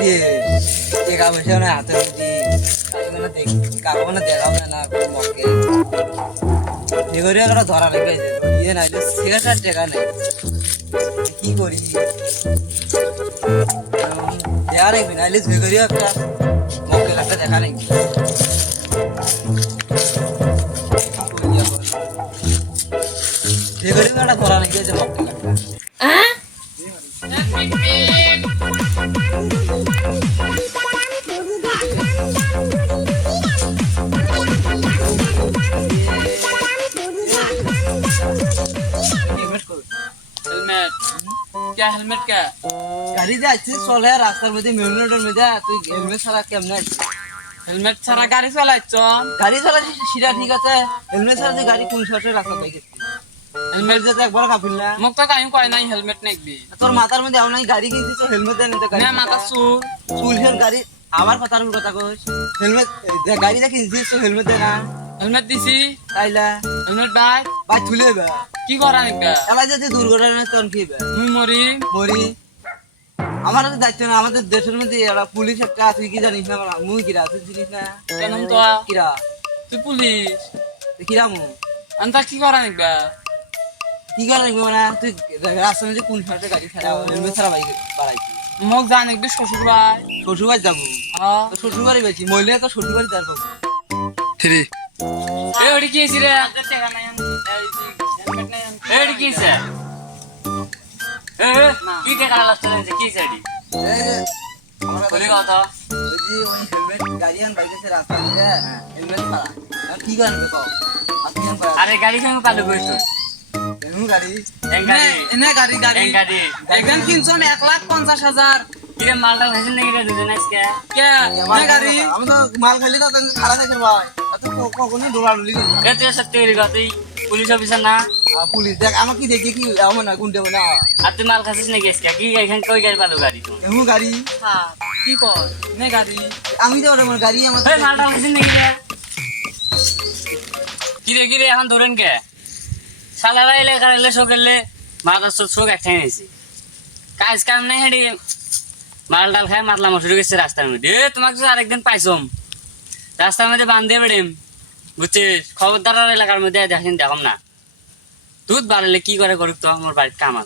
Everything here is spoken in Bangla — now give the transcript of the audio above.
রে টাকা পয়সা না হাতে বুঝি কাগজ না দেখাও না মক্কে এবারে একটা ধরা লেগেছে ইয়ে নাইলে সিগারেট টাকা নেই কি করি দেওয়া লাগবে নাইলে ধুয়ে করিও একটা মক্কে একটা দেখা নেই ধুয়ে করিও একটা ধরা লেগেছে মক্কে একটা हेलमेट क्या हेलमेट क्या গাড়ি যাচ্ছে চলে রাস্তার মধ্যে মেন রোডের মধ্যে তুই হেলমেট ছাড়া কেমনে हेलमेट ছাড়া গাড়ি চালাচ্ছ গাড়ি চালাচ্ছিস সেটা ঠিক আছে হেলমেট ছাড়া তুই গাড়ি কোন শর্টে রাস্তা বাইকে হেলমেট যেতে একবার কাপিল না মোক তো কাহিনী কয় নাই হেলমেট নেকবি তোর মাথার মধ্যে এমন গাড়ি কিনছিস হেলমেট দেন না মাথা চুল চুলহের গাড়ি আমার কথার কথা কইস হেলমেট গাড়ি যা কিনছিস তো হেলমেট দে না হেলমেট দিছি তাইলা হেলমেট বাই ভাই তুলে বে কি করা নিকা এলা যদি দুর্ঘটনা তোর কি বে মুই মরি মরি আমার তো দায়িত্ব না আমাদের দেশের মধ্যে এরা পুলিশ একটা তুই কি জানিস না মুই কিরা তুই জানিস না কেন তো কিরা তুই পুলিশ কিরা মু আন্তা কি করা নিকা কি করে রাখবি মানে তুই রাস্তার মধ্যে কোন শর্টে গাড়ি ছাড়া হেলমেট ছাড়া বাইক বাড়াইছি মোক জান একটু শ্বশুর ভাই শ্বশুরবাড়ি যাবো হ্যাঁ তো শ্বশুরবাড়ি বেশি মহিলা তো শ্বশুরবাড়ি তার পাবো এ ওটি কি হইছে রে এটি কি হইছে এ কি টাকা লাগছে কি সেটি বলি কথা ওই হেলমেট গাড়ি আন বাইকে সে রাস্তা মধ্যে হেলমেট ছাড়া আর কি করেন বে কও আপনি আন পারা আরে গাড়ি সঙ্গে পালু কইছো কেন গাড়ি এনে গাড়ি গাড়ি গাড়ি একদম 1,50,000 কিরে মালটা হইছে নাকি রে দুজন আজকে কে গাড়ি আমি তো মাল খালি তো খারাপ আছে ভাই এত কখনো দৌড়াদৌড়ি করি না। এ তুই সত্যি করি কথা তুই পুলিশ অফিসার না পুলিশ দেখ আমাকে কি দেখে কি আমার না কোনটা না আর তুই মাল খাচ্ছিস নাকি আজকে কি এখানে কই গাড়ি পালু গাড়ি তুই কেন গাড়ি হ্যাঁ কি কর নে গাড়ি আমি তো ওর গাড়ি আমার এই মালটা খাচ্ছিস নাকি রে কি রে এখন ধরেন কে সালারা এলাকার এলে সকালে মাথা চোখ একটাই নিয়েছি কাজ কাম নেই হেঁটে মাল ডাল খায় মাতলা মশুরি গেছে রাস্তার মধ্যে তোমাকে তো আরেকদিন পাইছম রাস্তার মধ্যে বান্ধ দিয়ে বেড়েম বুঝছিস খবরদার এলাকার মধ্যে দেখেন দেখম না দুধ বাড়ালে কি করে করুক তো আমার বাড়ির কাম আছে